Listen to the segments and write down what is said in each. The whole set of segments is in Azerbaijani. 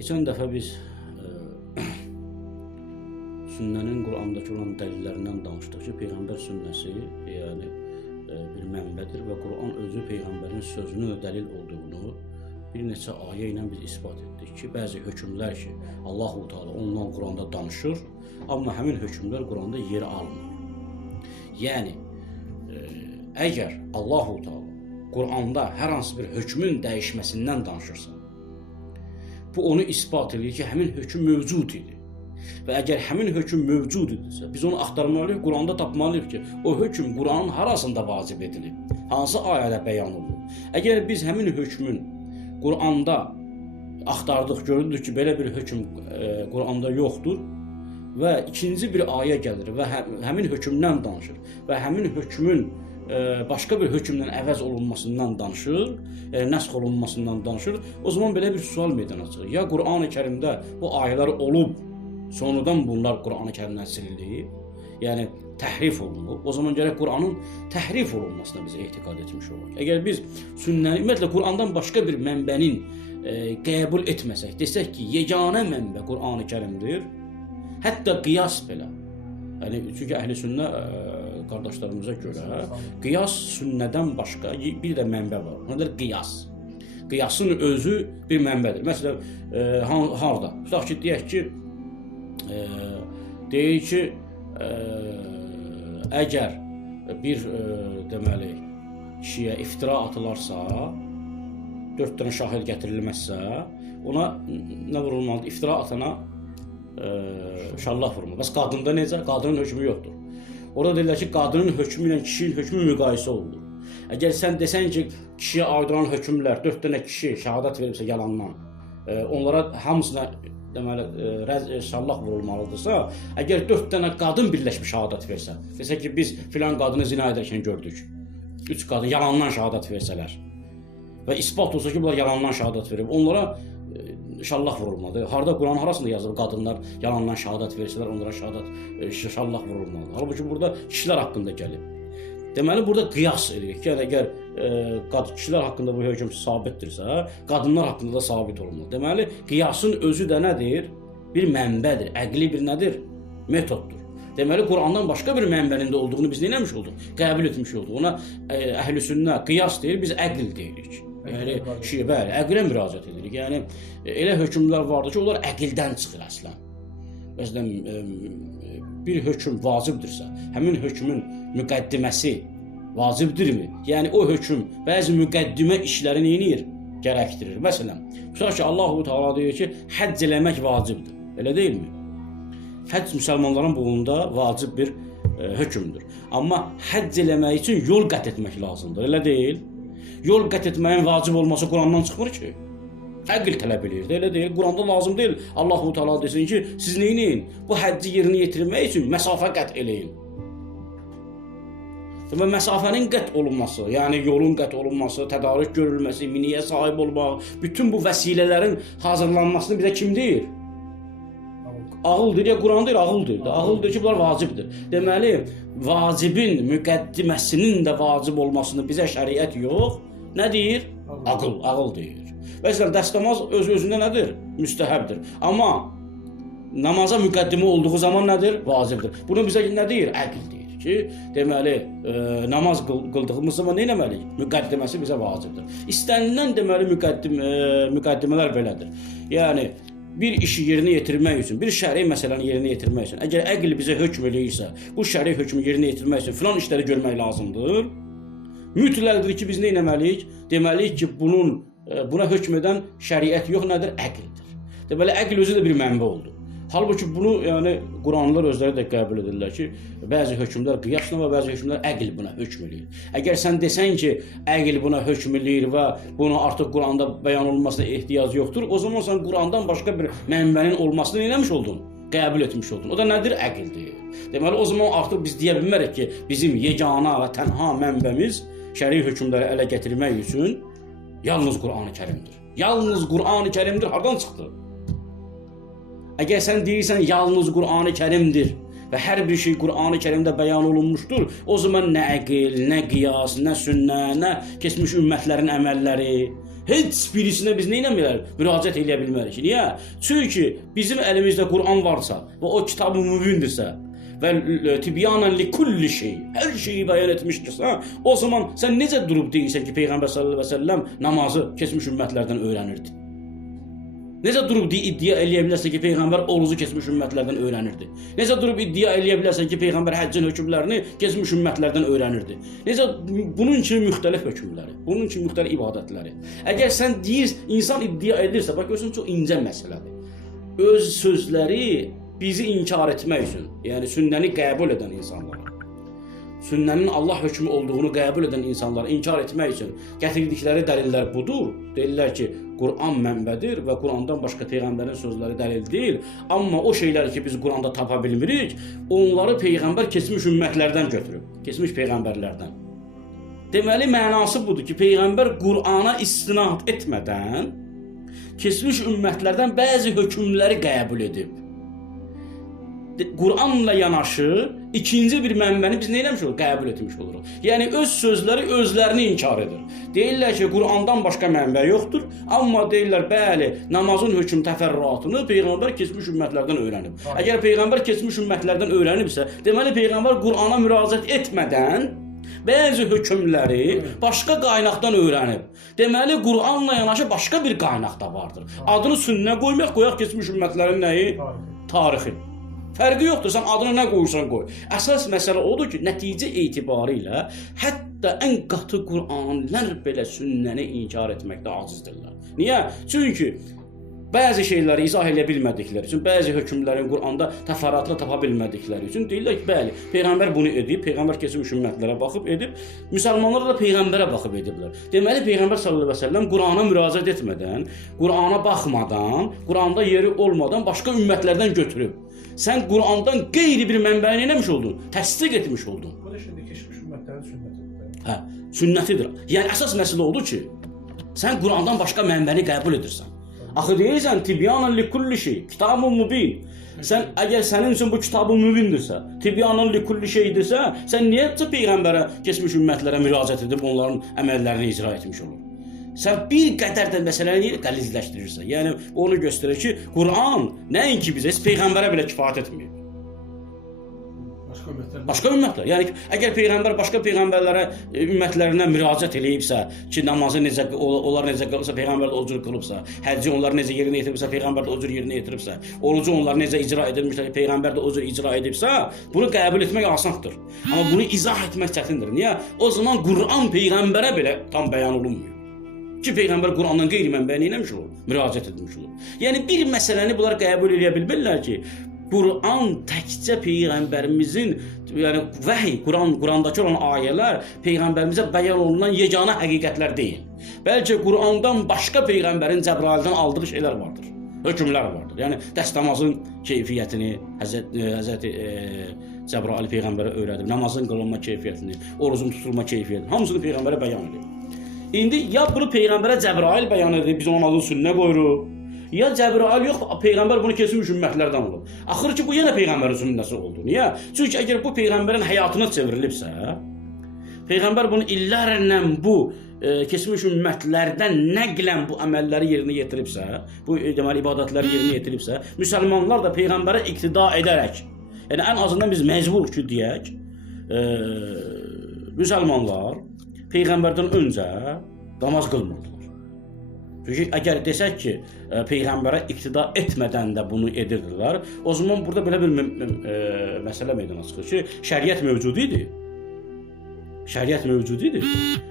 Geçen dəfə biz sünnənin Qurandakı olan dəlillərindən danışdıq ki, Peyğəmbər sünnəsi yəni bir mənbədir və Quran özü Peyğəmbərin sözünün dəlil olduğunu bir neçə ayə ilə biz isbat etdik ki, bəzi hökmlər ki, Allah-u Teala ondan Quranda danışır, amma həmin hökmlər Quranda yer almır. Yəni, əgər Allah-u Teala Quranda hər hansı bir hökmün dəyişməsindən danışırsa, bu onu ispat edir ki, həmin hökm mövcud idi. Və əgər həmin hökm mövcud idisə, biz onu axtarmalıyıq, Quranda tapmalıyıq ki, o hökm Quranın harasında vacib edilib, hansı ayədə bəyan olunub. Əgər biz həmin hökmün Quranda axtardıq, görüldük ki, belə bir hökm Quranda yoxdur və ikinci bir ayə gəlir və həmin hökmdən danışır və həmin hökmün başqa bir hökmdən əvəz olunmasından danışır, nəsx olunmasından danışır, o zaman belə bir sual meydana çıxır. Ya Qur'an-ı Kərimdə bu ayələr olub, sonradan bunlar Qur'an-ı Kərimdən silinib, yəni təhrif olunub, o zaman gərək Qur'anın təhrif olunmasına biz etiqad etmiş olaq. Əgər biz sünnəni, ümumiyyətlə Qur'andan başqa bir mənbənin qəbul etməsək, desək ki, yeganə mənbə Qur'an-ı Kərimdir, hətta qiyas belə, yəni çünki əhl-i sünnə qardaşlarımıza görə qiyas sünnədən başqa bir də mənbə var. Ondadır qiyas. Qiyasın özü bir mənbədir. Məsələn, harda? Tutaq ki, deyək ki, əgər bir deməli kişiyə iftira atılarsa, 4 dənə şahid gətirilməzsə, ona nə vurulmalıdır? İftira atana şallah vurulmalıdır. Bəs qadında necə? Qadının hökmü yoxdur. Orada deyirlər ki, qadının hökmü ilə kişinin hökmü müqayisə olunur. Əgər sən desən ki, kişiyə aid olan hökmlər, 4 dənə kişi şəhadət veribsə yalandan, onlara hamısına deməli şallah vurulmalıdırsa, əgər 4 dənə qadın birləşmiş şəhadət versə, desə ki, biz filan qadını zina edərkən gördük, 3 qadın yalandan şəhadət versələr və isbat olsa ki, bunlar yalandan şəhadət verib, onlara şallah vurulmalıdır. Harda Quran harasında yazılır qadınlar yalandan şəhadət versələr, onlara şallah vurulmalıdır. Halbuki burada kişilər haqqında gəlib. Deməli, burada qiyas edirik ki, əgər kişilər haqqında bu hökm sabitdirsə, qadınlar haqqında da sabit olmalı. Deməli, qiyasın özü də nədir? Bir mənbədir, əqli bir nədir? Metoddur. Deməli, Qurandan başqa bir mənbənin də olduğunu biz neyləmiş olduq? Qəbul etmiş olduq. Ona əhl-i sünnə qiyas deyir, biz əql deyirik. Yəni, bəli, əqlə müraciət edirik. Yəni, elə hökmlər vardır ki, onlar əqildən çıxır əslən. Məsələn, bir hökm vacibdirsə, həmin hökmün müqəddiməsi vacibdirmi? Yəni, o hökm bəzi müqəddimə işləri neyinir? Gərəkdirir. Məsələn, tutaq ki, Allah-u Teala deyir ki, həcc eləmək vacibdir. Elə deyilmi? Həcc müsəlmanların boyunda vacib bir hökmdür. Amma həcc eləmək üçün yol qət etmək lazımdır. Elə deyil? Yol qət etməyin vacib olması Qurandan çıxmır ki. Əql tələb edir, elə deyil. Quranda lazım deyil. Allah-u Teala desin ki, siz neyinin? Bu həcci yerinə yetirmək üçün məsafə qət eləyin. Və məsafənin qət olunması, yəni yolun qət olunması, tədarük görülməsi, miniyə sahib olmaq, bütün bu vəsilələrin hazırlanmasını bizə kim deyir? Ağıl deyir, ya Quran deyir, ağıl deyir. Ağıl deyir ki, bunlar vacibdir. Deməli, vacibin müqəddiməsinin də vacib olmasını bizə şəriət yox, nə deyir? Ağıl deyir. Məsələn, dəstəmaz öz-özündə nədir? Müstəhəbdir. Amma namaza müqəddimə olduğu zaman nədir? Vacibdir. Bunu bizə nə deyir? Əql deyir ki, deməli, namaz qıldığımız zaman nə etməliyik? Müqəddiməsi bizə vacibdir. İstənilən deməli müqəddimələr belədir. Yəni, bir işi yerinə yetirmək üçün, bir şəri məsələni yerinə yetirmək üçün, əgər əql bizə hökm eləyirsə, bu şəri hökmü yerinə yetirmək üçün filan işləri görmək lazımdır. Mütləqdir ki, biz nə etməliyik? Deməliyik ki, buna hökm edən şəriət yox, nədir? Əqldir. Deməli, əql özü də bir mənbə oldu. Halbuki bunu, yəni, Quranlılar özləri də qəbul edirlər ki, bəzi hökmlər qiyasla və bəzi hökmlər əql buna hökm eləyir. Əgər sən desən ki, əql buna hökm eləyir və bunu artıq Quranda bəyan olunmasına ehtiyac yoxdur, o zaman sən Qurandan başqa bir mənbənin olmasını eləmiş oldun, qəbul etmiş oldun. O da nədir? Əqldir. Deməli, o zaman artıq biz deyə bilmərik ki, bizim yeganə və tənha mənbəmiz şəri hökmləri ələ gətirmək üçün yalnız Qur'an-ı Kərimdir. Yalnız Qur'an-ı Kərimdir, hardan çıxdı? Əgər sən deyirsən, yalnız Qur'an-ı Kərimdir və hər bir şey Qur'an-ı Kərimdə bəyan olunmuşdur, o zaman nə əqil, nə qiyas, nə sünnə, nə keçmiş ümmətlərin əməlləri, heç birisinə biz nə etməlirik? Müraciət edə bilmərik. Niyə? Çünki bizim əlimizdə Quran varsa və o kitab-ı mübindirsə və tibyanan li kulli şey, hər şeyi bəyan etmişdirsə, o zaman sən necə durub deyirsən ki, Peyğəmbər sallallahu əleyhi və səlləm namazı keçmiş ümmətlərdən öyrənirdi? Necə durub iddia eləyə bilərsən ki, Peyğəmbər orucu keçmiş ümmətlərdən öyrənirdi? Necə durub iddia eləyə bilərsən ki, Peyğəmbər həccin hökmlərini keçmiş ümmətlərdən öyrənirdi? Necə bunun kimi müxtəlif hökmləri, bunun kimi müxtəlif ibadətləri. Əgər sən deyir, insan iddia edirsə, bax görürsən çox incə məsələdir. Öz sözləri bizi inkar etmək üçün, yəni sünnəni qəbul edən insanlara, sünnənin Allah hökmü olduğunu qəbul edən insanları inkar etmək üçün gətirdikləri dəlillər budur. Deyirlər ki, Quran mənbədir və Qurandan başqa Peyğəmbərin sözləri dəlil deyil. Amma o şeyləri ki, biz Quranda tapa bilmirik, onları Peyğəmbər keçmiş ümmətlərdən götürüb, keçmiş Peyğəmbərlərdən. Deməli, mənası budur ki, Peyğəmbər Qurana istinad etmədən keçmiş ümmətlərdən bəzi hökmləri qəbul edib. Quranla yanaşı ikinci bir mənbəni biz nə eləmiş oluruq? Qəbul etmiş oluruq. Yəni öz sözləri özlərini inkar edir. Deyirlər ki, Qurandan başqa mənbə yoxdur, amma deyirlər, bəli, namazın hökm təfərrüatını Peyğəmbər keçmiş ümmətlərdən öyrənib. Əgər Peyğəmbər keçmiş ümmətlərdən öyrənibsə, deməli Peyğəmbər Qurana müraciət etmədən bəzi hökmləri başqa qaynaqdan öyrənib. Deməli, Quranla yanaşı başqa bir qaynaq da vardır. Adını sünnə qoymaq, qoyaq keçmiş ümmətlərin nəyi? Tarixi. Fərqi yoxdur, sən adını nə qoyursan qoy. Əsas məsələ odur ki, nəticə etibarilə hətta ən qatı Qur'anlar belə sünnəni inkar etməkdə acizdirlər. Niyə? Çünki bəzi şeyləri izah edə bilmədikləri üçün, bəzi hökmlərin Qur'anda təfərrüatla tapa bilmədikləri üçün deyirlər ki, bəli, Peyğəmbər bunu edib, Peyğəmbər keçmiş ümmətlərə baxıb edib, müsəlmanlar da Peyğəmbərə baxıb ediblər. Deməli, Peyğəmbər sallallahu əleyhi və səlləm Qur'ana müraciət etmədən, Qur'ana baxmadan, Qur'anda yeri olmadan başqa ümmətlərdən götürüb. Sən Qur'andan qeyri bir mənbəni eləmiş oldun, təsdiq etmiş oldun. Bu da şimdi keçmiş ümmətlərin sünnətidir. Hə, sünnətidir. Yəni əsas məsələ odur ki, sən Qur'andan başqa mənbəni qəbul edirsən. Axı deyirsən tibyanan li kulli şey, kitab-ı mübin. Sən əgər sənin üçün bu kitab-ı mübindirsə, tibyanan li kulli şeydirsə, sən niyə Peyğəmbərə, keçmiş ümmətlərə müraciət edib onların əməllərini icra etmiş olur? Sən bir qədər də məsələni qəlizləşdirirsən. Yəni onu göstərir ki, Quran nəinki bizə, Peyğəmbərə belə kifayət etmir. Başqa ümmətlər. Yəni əgər Peyğəmbər başqa peyğəmbərlərə, ümmətlərinə müraciət eləyibsə, ki, namazı necə onlar necə qılırsa, Peyğəmbər də o cür qılıbsa, həcci onlar necə yerinə yetiribsə, Peyğəmbər də o cür yerinə yetiribsə, orucu onlar necə icra edilmişsə, Peyğəmbər də o cür icra edibsə, bunu qəbul etmək asandır. Amma bunu izah etmək çətindir. Niyə? O zaman Quran Peyğəmbərə belə tam bəyan olunmuyor. Ki, Peyğəmbər Qurandan qeyri-mənbəni eləmiş olur, müraciət etmiş olur. Yəni, bir məsələni bunlar qəbul edə bilmirlər ki, Quran təkcə Peyğəmbərimizin, yəni vəhiy, Qurandakı olan ayələr Peyğəmbərimizə bəyan olunan yeganə həqiqətlər deyil. Bəlkə Qurandan başqa Peyğəmbərin Cəbraildən aldığı şeylər vardır, hökmlər vardır. Yəni, dəstəmazın keyfiyyətini Həzrəti Cəbrail Peyğəmbərə öyrədib, namazın qılınma keyfiyyətini, orucun tutulma keyfiyyətini, hamısını Peyğəmbərə bəyan edir. İndi ya bunu Peyğəmbərə Cəbrail bəyan edir, biz onun adını sünnə qoyuruq, ya Cəbrail yox, Peyğəmbər bunu keçmiş ümmətlərdən olub. Axır ki, bu yenə Peyğəmbərin sünnəsi oldu. Niyə? Çünki əgər bu Peyğəmbərin həyatına çevrilibsə, Peyğəmbər bunu illərlə bu keçmiş ümmətlərdən nəqlən bu əməlləri yerinə yetiribsə, bu deməli ibadətləri yerinə yetiribsə, müsəlmanlar da Peyğəmbərə iqtida edərək, yəni ən azından biz məcburuq ki, deyək, müsəlmanlar Peyğəmbərdən öncə namaz qılmırdılar. Çünki əgər desək ki, Peyğəmbərə iqtida etmədən də bunu edirdilər, o zaman burada belə bir məsələ meydana çıxır ki, şəriət mövcud idi. Şəriət mövcud idi.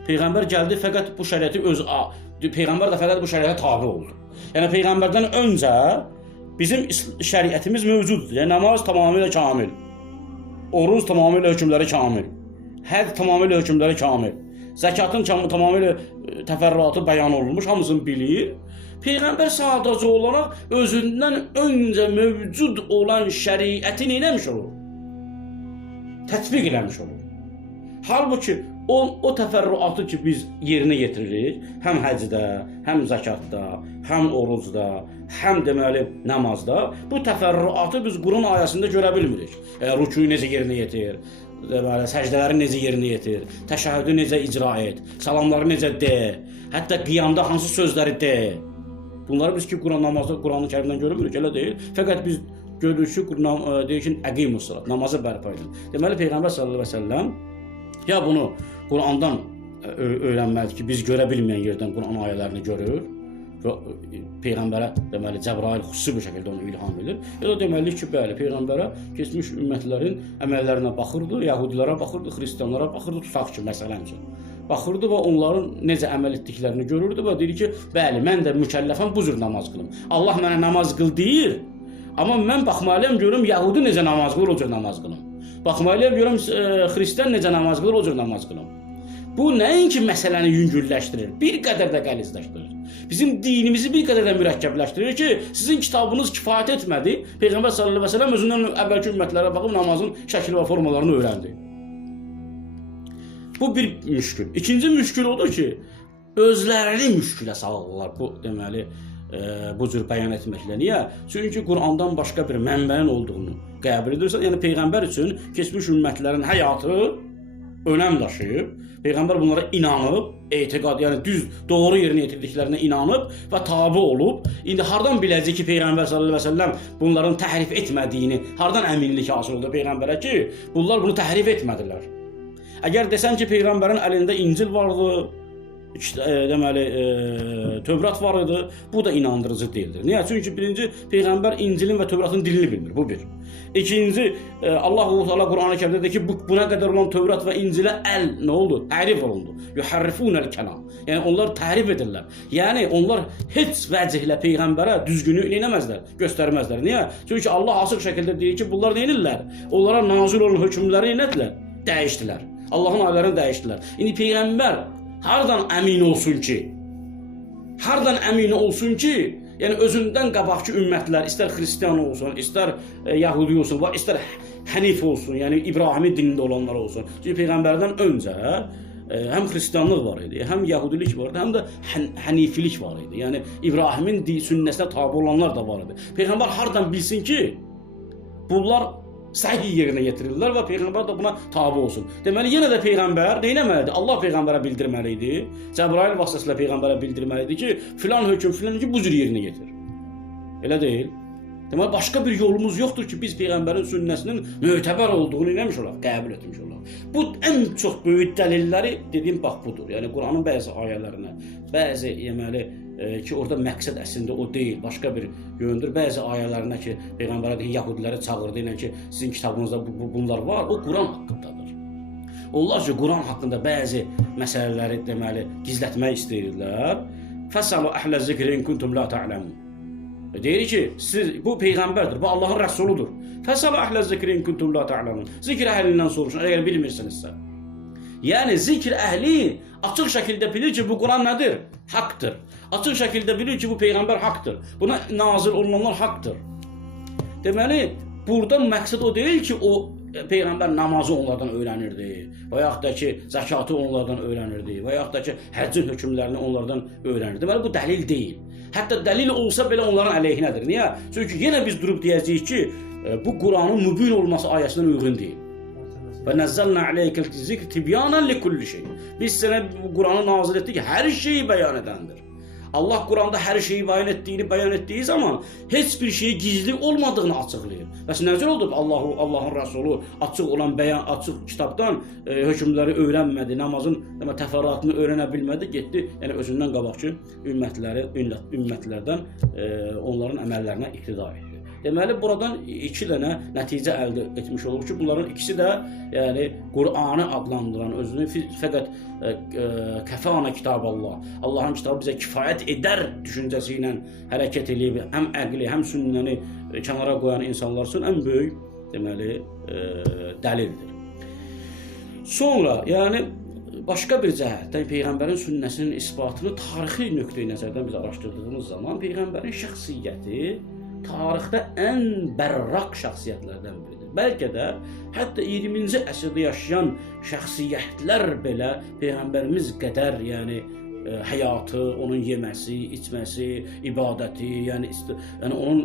Peyğəmbər gəldi, fəqət bu şəriəti Peyğəmbər də fəqət bu şəriətə tabe oldu. Yəni, Peyğəmbərdən öncə bizim şəriətimiz mövcuddur. Yəni, namaz tamamilə kamil, oruz tamamilə hökmləri kamil, həcc tamamilə hökmləri kamil, zəkatın tamamilə təfərrüatı bəyan olunmuş, hamısını bilir. Peyğəmbər sadəcə olaraq özündən öncə mövcud olan şəriəti eləmiş olur? Tətbiq eləmiş olur. Halbuki o təfərrüatı ki, biz yerinə yetiririk, həm həcdə, həm zəkatda, həm orucda, həm deməli namazda, bu təfərrüatı biz Quran ayəsində görə bilmirik. Rükûyu necə yerinə yetir, deməli səcdələri necə yerinə yetir, təşəhhüdü necə icra et, salamları necə de, hətta qiyamda hansı sözləri de. Bunları biz ki Quran namazda Quran-ı Kərimdən görmürük, elə deyil. Fəqət biz görürük ki deyir ki əqimus salat, namazı bərpa edin. Deməli Peyğəmbər sallallahu əleyhi və səlləm ya bunu Qurandan öyrənməlidir ki, biz görə bilməyən yerdən Quran ayələrini görür. Peyğəmbərə deməli Cəbrail xüsusi bir şəkildə onu ilham edir. Ya da deməli ki, bəli, Peyğəmbərə keçmiş ümmətlərin əməllərinə baxırdı, Yahudilərə baxırdı, Xristianlara baxırdı, tutaq ki, məsələn üçün. Baxırdı və onların necə əməl etdiklərini görürdü və deyir ki, bəli, mən də mükəlləfəm bu cür namaz qılım. Allah mənə namaz qıl deyir, amma mən baxmalıyam görüm Yahudi necə namaz qılır, o cür namaz qılım. Baxmalıyam görüm Xristian necə namaz qılır, o cür namaz qılım. Bu nəinki məsələni yüngülləşdirir, bir qədər də qəlizləşdirir. Bizim dinimizi bir qədər də mürəkkəbləşdirir ki, sizin kitabınız kifayət etmədi. Peyğəmbər sallallahu əleyhi və səlləm özündən əvvəlki ümmətlərə baxıb namazın şəkil və formalarını öyrəndi. Bu bir müşkül. İkinci müşkül odur ki, özlərini müşkülə salırlar bu deməli bu cür bəyan etməklə. Niyə? Çünki Qurandan başqa bir mənbənin olduğunu qəbul edirsən. Yəni Peyğəmbər üçün keçmiş ümmətlərin həyatı önəm daşıyıb. Peyğəmbər bunlara inanıb, etiqad, yəni düz, doğru yerinə yetirdiklərinə inanıb və tabe olub. İndi hardan biləcək ki, Peyğəmbər sallallahu əleyhi və səlləm bunların təhrif etmədiyini, hardan əminlik hasil oldu Peyğəmbərə ki, bunlar bunu təhrif etmədilər? Əgər desəm ki, Peyğəmbərin əlində İncil vardı, deməli Tövrat var idi, bu da inandırıcı deyildir. Niyə? Çünki birinci Peyğəmbər İncilin və Tövratın dilini bilmir, bu bir. İkinci, Allah-u Teala Quran-ı Kərimdə deyir ki, buna qədər olan Tövrat və İncilə nə oldu? Təhrif olundu. Yuharrifunel kelam. Yəni onlar təhrif edirlər. Yəni onlar heç vəcihlə Peyğəmbərə düzgünü eləməzlər, göstərməzlər. Niyə? Çünki Allah açıq şəkildə deyir ki, bunlar nə edirlər? Onlara nazil olan hökmləri elədilər, dəyişdilər. Allahın ayələrini dəyişdilər. İndi Peyğəmbər hardan əmin olsun ki? Hardan əmin olsun ki? Yəni özündən qabaqki ümmətlər, istər Xristian olsun, istər Yahudi olsun, istər Hənif olsun, yəni İbrahimi dinində olanlar olsun. Çünki Peyğəmbərdən öncə həm Xristianlıq var idi, həm Yahudilik var idi, həm də Hənifilik var idi. Yəni İbrahimin sünnəsinə tabe olanlar da var idi. Peyğəmbər hardan bilsin ki, bunlar səhih yerinə yetirirlər və Peyğəmbər də buna tabe olsun. Deməli, yenə də Peyğəmbər neynəməlidir? Allah Peyğəmbərə bildirməli idi. Cəbrail vasitəsilə Peyğəmbərə bildirməli idi ki, filan hökm, filan ki, bu cür yerinə yetir. Elə deyil. Deməli, başqa bir yolumuz yoxdur ki, biz Peyğəmbərin sünnəsinin mötəbər olduğunu eləmiş olaq, qəbul etmiş olaq. Bu, ən çox böyük dəlilləri, dediyim, bax, budur. Yəni, Quranın bəzi ayələrinə, bəzi, deməli, ki, orada məqsəd əslində o deyil, başqa bir yöndür. Bəzi ayələrinə ki, Peyğəmbərə deyil, Yahudiləri çağırdı ilə ki, sizin kitabınızda bunlar var, o Quran haqqındadır. Onlar ki, Quran haqqında bəzi məsələləri, deməli, gizlətmək istəyirlər. Fəsalu əhlə zikrin kuntum la ta'lamun. Deyir ki, bu Peyğəmbərdir, bu Allahın rəsuludur. Fəsalu əhlə zikrin kuntum la ta'lamun. Zikr əhlindən soruşun, əgər bilmirsinizsə. Yəni, zikr əhli açıq şəkildə bilir ki, bu Quran nədir? Haqdır. Açıq şəkildə bilir ki, bu Peyğəmbər haqdır. Buna nazil olunanlar haqdır. Deməli, burada məqsəd o deyil ki, o Peyğəmbər namazı onlardan öyrənirdi və yaxud da ki, zəkatı onlardan öyrənirdi və yaxud da ki, həccin hökmlərini onlardan öyrənirdi. Deməli, bu dəlil deyil. Hətta dəlil olsa belə onların əleyhinədir. Niyə? Çünki yenə biz durub deyəcəyik ki, bu Quranın mübin olması ayəsindən uyğun deyil. Və nəzzəlnə əleykel zikr tibyanan li kulli şey. Biz sənə bu Quranı nazil etdik ki, hər şeyi bəyan edəndir. Allah Quranda hər şeyi bəyan etdiyi zaman heç bir şeyi gizli olmadığını açıqlayır. Bəs necə oldu? Allahın Rəsulu açıq olan açıq kitabdan hökmləri öyrənmədi, namazın təfərrüatını öyrənə bilmədi, getdi, yəni özündən qabaqki ümmətlərdən onların əməllərinə iqtida etdi. Deməli, buradan iki dənə nəticə əldə etmiş olub ki, bunların ikisi də yəni Qur'anı adlandıran, özünü fəqət kəfana kitab Allah, Allahın kitabı bizə kifayət edər düşüncəsi ilə hərəkət edib, həm əqli, həm sünnəni kənara qoyan insanlar üçün ən böyük, deməli, dəlildir. Sonra, yəni, başqa bir cəhətdən Peyğəmbərin sünnəsinin isbatını tarixi nöqteyi nəzərdən biz araşdırdığımız zaman Peyğəmbərin şəxsiyyəti tarixdə ən bərraq şəxsiyyətlərdən biridir. Bəlkə də hətta 20-ci əsrdə yaşayan şəxsiyyətlər belə Peyğəmbərimiz qədər, yəni həyatı, onun yeməsi, içməsi, ibadəti, yəni onun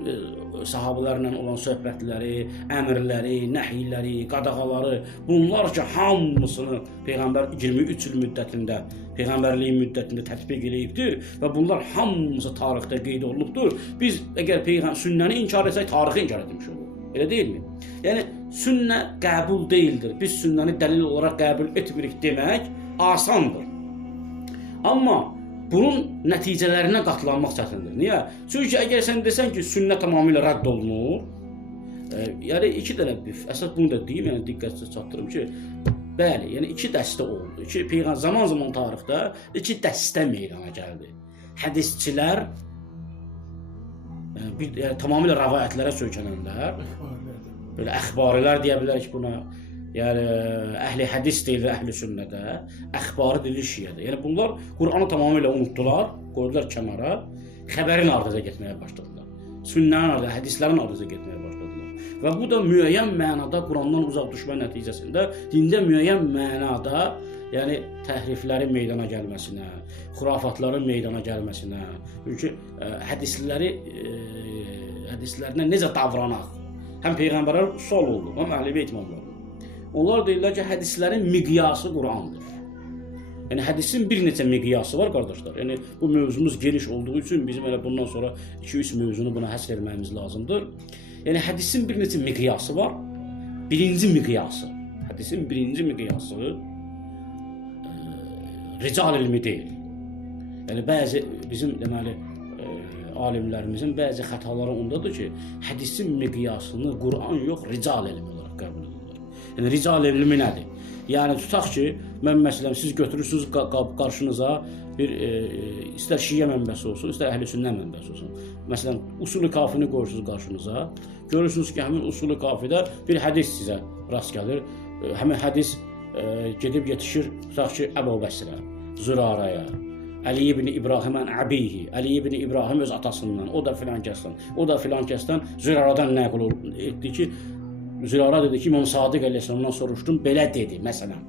sahabelərlə olan söhbətləri, əmrləri, nəhiyləri, qadağaları, bunlar ki hamısını peyğəmbər 23 il müddətində, peyğəmbərliyin müddətində tətbiq eləyibdir və bunlar hamısı tarixdə qeyd olunubdur. Biz əgər sünnəni inkar etsək, tarixi inkar etmiş oluruq. Elə deyilmi? Yəni sünnə qəbul deyildir. Biz sünnəni dəlil olaraq qəbul etmirik demək asandır. Amma bunun nəticələrinə qatlanmaq çətindir. Niyə? Çünki əgər sən desən ki, sünnə tamamilə rədd olunur, yəni iki dənə əsas bunu da deyim, yəni diqqətlə çatdırım ki, bəli, yəni iki dəstə oldu. Zaman tarixdə iki dəstə meydana gəldi. Hədisçilər, yəni tamamilə rəvayətlərə söykənənlər, belə əxbarilər deyə bilərik buna. Yəni əhli hədis deyilir əhli sünnədə, əxbarı deyilir şiədə. Yəni bunlar Qur'anı tamamilə unutdular, qoydular kənara, xəbərin ardınca getməyə başladılar. Sünnənin ardınca, hədislərin ardınca getməyə başladılar. Və bu da müəyyən mənada Qur'andan uzaq düşmə nəticəsində dində müəyyən mənada, yəni təhriflərin meydana gəlməsinə, xurafatların meydana gəlməsinə, çünki hədislərinə necə davranaq, həm peyğəmbərlər sual oldu, həm əhl-i beyt imamları. Onlar deyirlər ki, hədislərin miqyası Qur'andır. Yəni hədisin bir neçə miqyası var qardaşlar. Yəni bu mövzumuz geniş olduğu üçün bizim elə bundan sonra 2-3 mövzunu buna həsr etməyimiz lazımdır. Yəni hədisin bir neçə miqyası var. Birinci miqyası, hədisin birinci miqyası rical ilmi deyil. Yəni bəzi bizim deməli alimlərimizin bəzi xətaları ondadır ki, hədisin miqyasını Qur'an yox, rical ilmi olaraq qəbul edirlər. Yəni rical ilmi nədir? Yəni tutaq ki, mən məsələn siz götürürsünüz qarşınıza bir istər şiə mənbəsi olsun, istər əhl-i sünnə mənbəsi olsun. Məsələn, usul-i kafini qoyursunuz qarşınıza. Görürsünüz ki, həmin usul-i kafidə bir hədis sizə rast gəlir. Həmin hədis gedib yetişir, tutaq ki, Əbu Bəsrə, Zürarəyə, Əli ibn İbrahimən əbihi, Əli ibn İbrahim öz atasından, o da filan kəsdən, Zürarədən nəql etdi ki, Zürara dedi ki, İmam Sadiq əleyhissalamdan soruşdum, belə dedi, məsələn.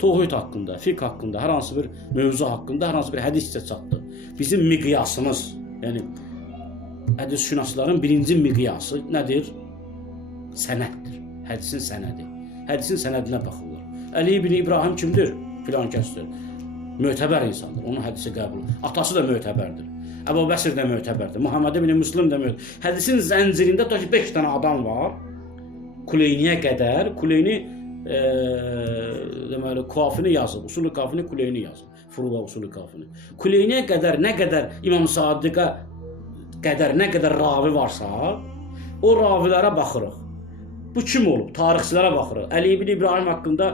Tohid haqqında, fiqh haqqında, hər hansı bir mövzu haqqında, hər hansı bir hədis sizə çatdı. Bizim miqyasımız, yəni hədis şünasların birinci miqyası nədir? Sənəddir, hədisin sənədi. Hədisin sənədinə baxırlar. Əli ibn İbrahim kimdir? Filan kəsdir. Mötəbər insandır, onun hədisi qəbul. Atası da mötəbərdir. Əbu Bəsir də mötəbərdir. Muhammed ibn Müslim də mötəbərdir. Hədisin zəncirində 5 dənə adam var. Kuleyniyə qədər, Kuleyni deməli kafini yazıb, usul-i kafini Kuleyni yazıb, Furuğa usul-i kafini. Kuleyniyə qədər nə qədər İmam Sadiqə qədər nə qədər ravi varsa, o ravilərə baxırıq. Bu kim olub? Tarixçilərə baxırıq. Əli ibn İbrahim haqqında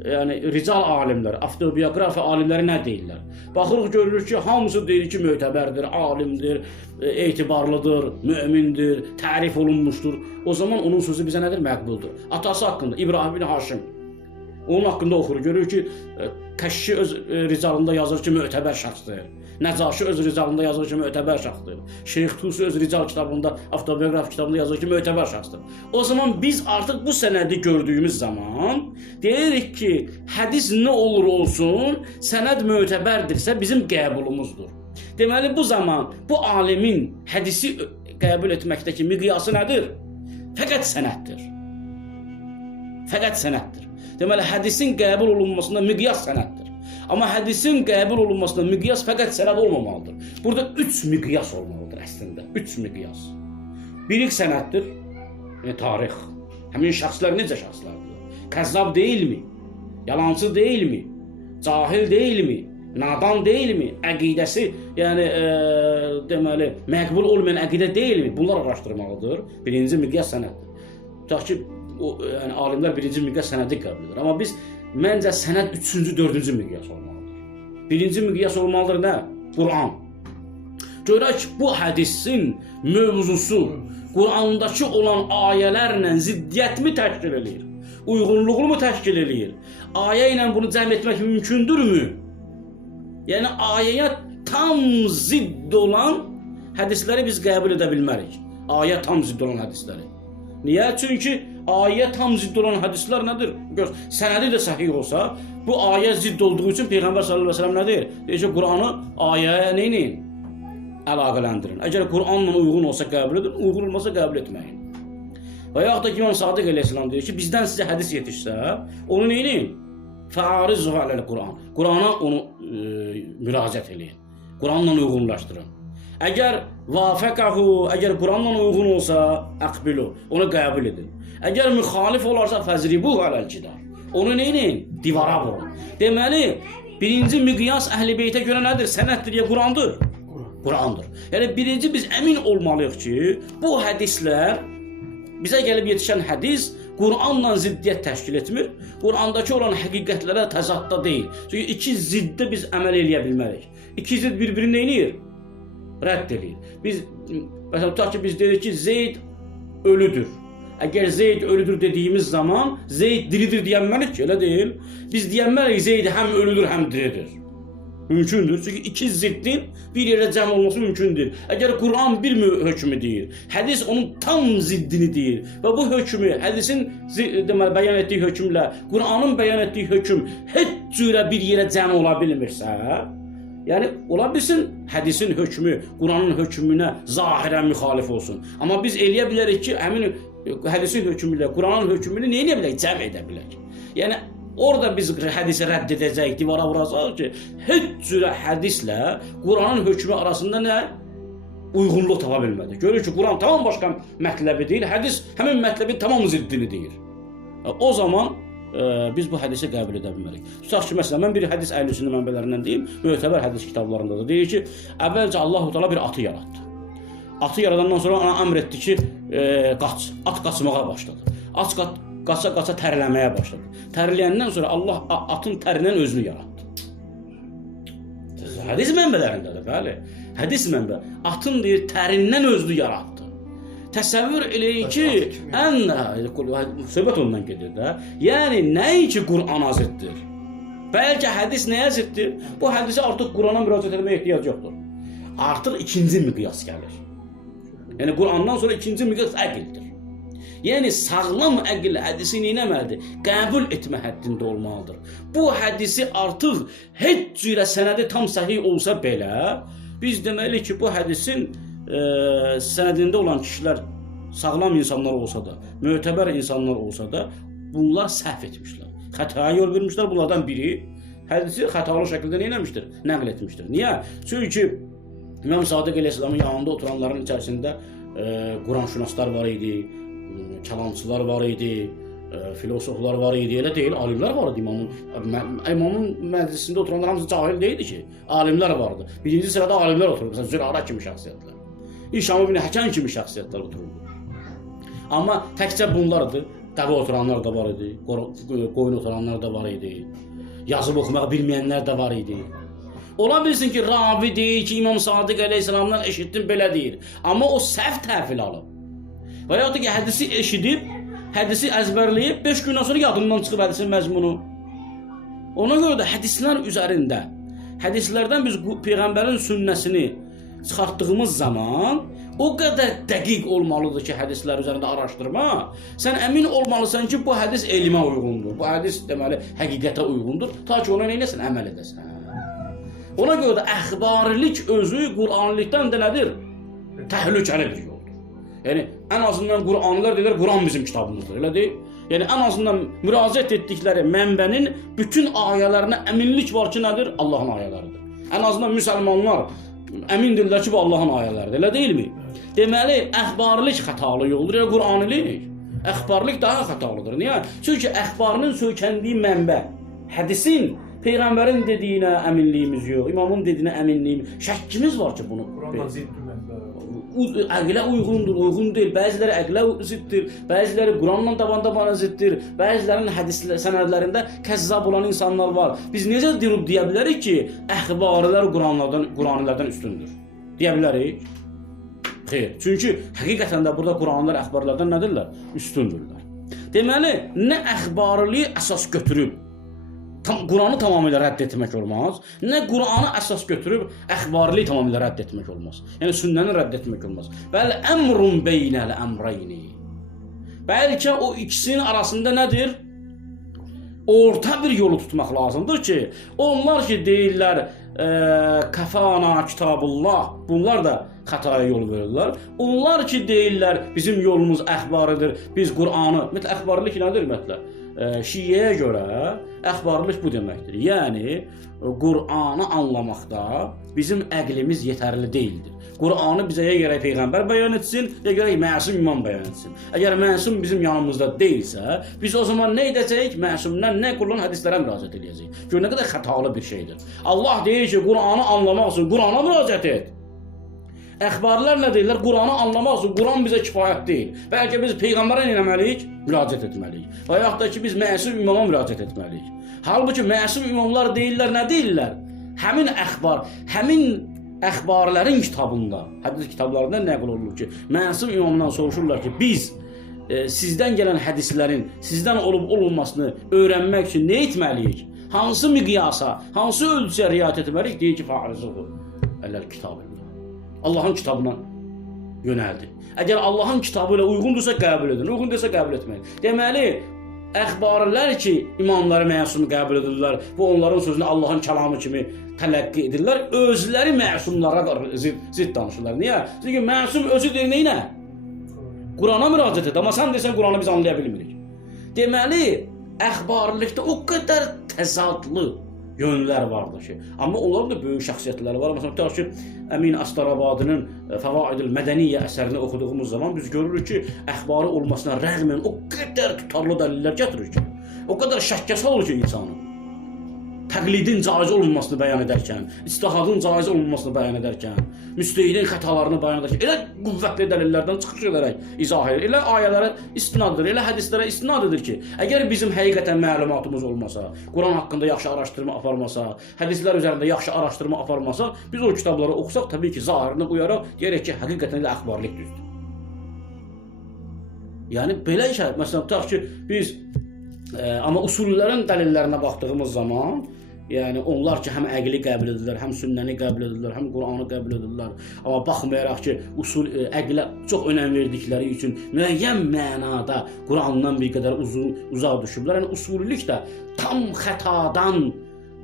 yəni rical alimlər, avtobiografiya alimləri nə deyirlər? Baxırıq görürük ki, hamısı deyir ki, mötəbərdir, alimdir, etibarlıdır, mömindir, tərif olunmuşdur. O zaman onun sözü bizə nədir? Məqbuldur. Atası haqqında İbrahim ibn Haşim. Onun haqqında oxuruq. Görürük ki, Kəşşi öz ricalında yazır ki, mötəbər şəxsdir. Nəcaşi öz ricalında yazır ki, mötəbər şəxsdir. Şeyx Tusi öz rical kitabında, avtobiografi kitabında yazır ki, mötəbər şəxsdir. O zaman biz artıq bu sənədi gördüyümüz zaman deyirik ki, hədis nə olur olsun, sənəd mötəbərdirsə bizim qəbulumuzdur. Deməli bu zaman bu alimin hədisi qəbul etməkdəki miqyası nədir? Fəqət sənəddir. Fəqət sənəddir. Deməli hədisin qəbul olunmasında miqyas sənəddir. Amma hədisin qəbul olunmasında miqyas fəqət sənəd olmamalıdır. Burada 3 miqyas olmalıdır əslində. 3 miqyas. Biri sənəddir, yəni tarix. Həmin şəxslər necə şəxslərdir? Kəzzab deyilmi? Yalancı deyilmi? Cahil deyilmi? Nadan deyilmi? Əqidəsi, yəni deməli məqbul olmayan əqidə deyilmi? Bunlar araşdırmalıdır. Birinci miqyas sənəddir. Tutaq ki, yəni alimlər birinci miqyas sənədi qəbul edir. Amma biz məncə sənəd 3-cü, 4-cü miqyas olmalıdır. Birinci miqyas olmalıdır nə? Qur'an. Görək ki, bu hədisin mövzusu Qur'andakı olan ayələrlə ziddiyyətmi təşkil edir? Uyğunluğunu mu təşkil edir? Ayə ilə bunu cəm etmək mümkündürmü? Yəni ayəyə tam zidd olan hədisləri biz qəbul edə bilmərik. Ayə tam zidd olan hədisləri. Niyə? Çünki ayə tam zidd olan hədislər nədir? Gör, sənədi də səhih olsa, bu ayə zidd olduğu üçün Peyğəmbər sallallahu əleyhi və səlləm nədir? Deyir ki, Qur'anı ayəyə nə edin? Əlaqələndirin. Əgər Qur'anla uyğun olsa qəbul edin, uyğun olmasa qəbul etməyin. Və yaxud da ki, İmam Sadiq əleyhissalam deyir ki, bizdən sizə hədis yetişsə, onu nə edin? Fəarizuhu aləl Qur'an. Qur'ana onu müraciət eləyin. Qur'anla uyğunlaşdırın. Əgər vafəqəhu, əgər Qur'anla uyğun olsa, əqbilu, onu qəbul edin. Əgər müxalif olarsa, fəzribuhu aləl cidar. Onu nə edin? Divara vurun. Deməli, birinci miqyas Əhl-i Beytə görə nədir? Sənəddir ya Qur'andır? Qur'andır. Yəni, birinci biz əmin olmalıyıq ki, bu hədislər, bizə gəlib yetişən hədis Qur'anla ziddiyyət təşkil etmir. Qur'andakı olan həqiqətlərə təzadda deyil. Çünki iki ziddə biz əməl eləyə bilmərik. İki zidd bir-birini neynir? Rədd edir. Biz, məsələn, tutaq ki, biz dedik ki, Zeyd ölüdür. Əgər Zeyd ölüdür dediyimiz zaman, Zeyd diridir deyənməlik ki, elə deyil. Biz deyənməlik Zeyd həm ölüdür, həm diridir. Mümkündür. Çünki iki ziddin bir yerə cəm olması mümkündür. Əgər Qur'an bir hökmü deyir, hədis onun tam ziddini deyir və bu hökmü, hədisin deməli, bəyan etdiyi hökmlə Qur'anın bəyan etdiyi hökm heç cürə bir yerə cəm ola bilmirsə, yəni, ola bilsin hədisin hökmü Qur'anın hökmünə zahirən müxalif olsun. Amma biz eləyə bilərik ki, həmin hədisin hökmü ilə Qur'anın hökmünü nə edə bilək? Cəm edə bilək. Yəni, orada biz hədisi rədd edəcəyik, divara vuracaq ki, heç cürə hədislə Qur'anın hökmü arasında nə? Uyğunluq tapa bilmədik. Görür ki, Qur'an tamam başqa mətləbi deyil, hədis həmin mətləbin tamam ziddini deyir. O zaman biz bu hədisi qəbul edə bilmərik. Tutaq ki, məsələn, mən bir hədis əhl-i-sünnə mənbələrindən deyim, mötəbər hədis kitablarında da deyir ki, əvvəlcə Allah-u Teala bir atı yaratdı. Atı yaradandan sonra ona əmr etdi ki, qaç. At qaçmağa başladı. At qaça-qaça tərləməyə başladı. Tərləyəndən sonra Allah atın tərindən özünü yaratdı. Hədis mənbələrindədir, bəli. Hədis mənbə. Atın deyir, tərindən özünü yaratdı. Təsəvvür eləyin ki, söhbət ondan gedir də. Yəni, nəinki Qur'ana ziddir? Bəlkə hədis nəyə ziddir? Bu hədisi artıq Qur'ana müraciət etməyə ehtiyac yoxdur. Artıq ikinci miqyas gəlir. Yəni, Qur'andan sonra ikinci miqyas əqildir. Yəni, sağlam əqil hədisi neynəməlidir? Qəbul etmə həddində olmalıdır. Bu hədisi artıq heç cürə sənədi tam səhih olsa belə, biz deməliyik ki, bu hədisin sənədində olan kişilər sağlam insanlar olsa da, mötəbər insanlar olsa da, bunlar səhv etmişlər. Xətaya yol vermişlər, bunlardan biri hədisi xətalı şəkildə neynəmişdir? Nəql etmişdir. Niyə? Çünki İmam Sadiq əleyhissalamın yanında oturanların içərisində Quranşünaslar var idi, kəlamçılar var idi, filosoflar var idi, elə deyil, alimlər var idi İmamın məclisində oturanlar hamısı cahil deyildi ki, alimlər vardı. Birinci sırada alimlər otururdu, məsələn, Zürara kimi şəxsiyyətlər, İşam ibn Həkəm kimi şəxsiyyətlər otururdu. Amma təkcə bunlardır, dəvə oturanlar da var idi, qoyun oturanlar da var idi, yazıb oxumaq bilməyənlər də var idi. Ola bilsin ki, ravi deyir ki, İmam Sadiq əleyhissalamdan eşitdim, belə deyir. Amma o səhv təhvil alıb. Və yaxud da ki, hədisi eşidib, hədisi əzbərləyib, 5 gündən sonra yadından çıxıb hədisin məzmunu. Ona görə də hədislər üzərində, hədislərdən biz Peyğəmbərin sünnəsini çıxartdığımız zaman o qədər dəqiq olmalıdır ki, hədislər üzərində araşdırma. Sən əmin olmalısan ki, bu hədis elmə uyğundur. Bu hədis deməli həqiqətə uyğundur. Ta ki ona neyləsən, əməl edəsən. Ona görə də əxbarilik özü Qur'anlıqdan da nədir? Təhlükəli bir yoldur. Yəni ən azından Qur'anlılar deyirlər, Qur'an bizim kitabımızdır, elə deyil? Yəni ən azından müraciət etdikləri mənbənin bütün ayələrinə əminlik var ki, nədir? Allahın ayələridir. Ən azından müsəlmanlar əmindirlər ki, bu Allahın ayələridir, elə deyilmi? Deməli, əxbarilik xətalı yoldur, yəni Qur'anilik. Əxbarilik daha xətalıdır. Niyə? Çünki əxbarının söykəndiyi mənbə, hədisin, Peyğəmbərin dediyinə əminliyimiz yox, imamın dediyinə əminliyimiz, şəkkimiz var ki, bunu. Qur'anla zidd mənbə. Əqlə uyğundur, uyğun deyil. Bəziləri əqlə ziddir, bəziləri Qur'anla taban-tabana ziddir, bəzilərinin hədis sənədlərində kəzzab olan insanlar var. Biz necə deyə bilərik ki, əxbarilər Qur'anilərdən üstündür? Deyə bilərik? Xeyr. Çünki həqiqətən də burada Qur'anilər əxbarlardan nədirlər? Üstündürlər. Deməli, nə əxbariliyi əsas götürüb Qur'anı tamamilə rədd etmək olmaz, nə Qur'anı əsas götürüb əxbariliyi tamamilə rədd etmək olmaz. Yəni sünnəni rədd etmək olmaz. Bəli, əmrun beynəl əmreyni. Bəlkə o ikisinin arasında nədir? Orta bir yolu tutmaq lazımdır ki, onlar ki deyirlər kəfana kitabullah, bunlar da xətaya yol verirlər. Onlar ki deyirlər bizim yolumuz əxbarıdır, biz Qur'anı, ümumiyyətlə əxbarlıq nədir ümumiyyətlə? Şiəyə görə əxbarlıq bu deməkdir. Yəni Qur'anı anlamaqda bizim əqlimiz yetərli deyildir. Qur'anı bizə ya gərək Peyğəmbər bəyan etsin, ya gərək məsum imam bəyan etsin. Əgər məsum bizim yanımızda deyilsə, biz o zaman nə edəcəyik? Məsumdan nə Qur'an hədislərə müraciət edəcəyik. Gör nə qədər xətalı bir şeydir. Allah deyir ki, Qur'anı anlamaq üçün Qur'ana müraciət et. Əxbarlar nə deyirlər? Qur'anı anlamaq üçün Qur'an bizə kifayət deyil. Bəlkə biz Peyğəmbərə nə etməliyik? Müraciət etməliyik. Və yaxud da ki, biz məsum imama müraciət etməliyik. Halbuki məsum imamlar deyirlər, nə deyirlər? Həmin əxbar, həmin əxbarlərin kitabında, hədis kitablarında nəql olunur ki, məsum imamdan soruşurlar ki, biz sizdən gələn hədislərin sizdən olub-olunmasını öyrənmək üçün nə etməliyik? Hansı miqyasa, hansı ölçüyə riayət etməliyik? Deyir ki, fa'rizuhu ələl kitabı. Allahın kitabına yönəldi. Əgər Allahın kitabı ilə uyğundursa qəbul edin, uyğun deyilsə qəbul etməyin. Deməli, əxbarilər ki, imamları məsum qəbul edirlər və onların sözünü Allahın kəlamı kimi tələqqi edirlər, özləri məsumlara zidd danışırlar. Niyə? Çünki məsum özü deyir neyinə? Qur'ana müraciət edir, amma sən desən Qur'anı biz anlaya bilmirik. Deməli, əxbarlıqda o qədər təzadlı yönlər vardır ki, amma onların da böyük şəxsiyyətləri var. Məsələn, tutaq ki, Əmin Astarabadinin Fəvaidül Mədəniyyə əsərini oxuduğumuz zaman biz görürük ki, əxbarı olmasına rəğmən o qədər tutarlı dəlillər gətirir ki, o qədər şəkkə salır ki insanı. Təqlidin caiz olunmasını bəyan edərkən, ictihadın caiz olunmasını bəyan edərkən, müstehidin xətalarını bəyan edərkən, elə qüvvətli dəlillərdən çıxış edərək izah edir, elə ayələrə istinad edir, elə hədislərə istinad edir ki, əgər bizim həqiqətən məlumatımız olmasa, Quran haqqında yaxşı araşdırma aparmasa, hədislər üzərində yaxşı araşdırma aparmasa, biz o kitabları oxusaq, təbii ki, zahirinə uyaraq, deyərək ki, həqiqətən də əxbarlıq düzdür. Yəni, belə işə, məsələn, tutaq ki, biz amma usullərin dəlillərinə baxdığımız zaman, yəni onlar ki, həm əqli qəbul edirlər, həm sünnəni qəbul edirlər, həm Qur'anı qəbul edirlər. Amma baxmayaraq ki, əqlə çox önəm verdikləri üçün müəyyən mənada Qur'andan bir qədər uzaq düşüblər. Yəni usulülük də tam xətadan,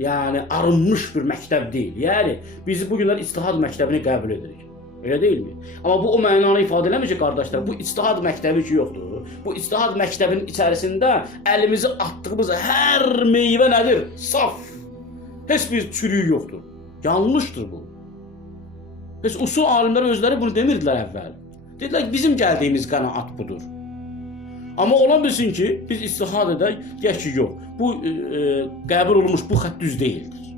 yəni arınmış bir məktəb deyil. Yəni biz bu günlər ictihad məktəbini qəbul edirik. Elə deyilmi? Amma bu o mənanı ifadə eləmir ki, qardaşlar, bu ictihad məktəbi ki yoxdur. Bu ictihad məktəbinin içərisində əlimizi atdığımız hər meyvə nədir? Saf. Heç bir çürüyü yoxdur. Yanlışdır bu. Heç usul alimləri özləri bunu demirdilər əvvəl. Dedilər ki, bizim gəldiyimiz qənaət budur. Amma ola bilsin ki, biz ictihad edək, deyək ki, yox. Bu qəbul olunmuş bu xətt düz deyildir.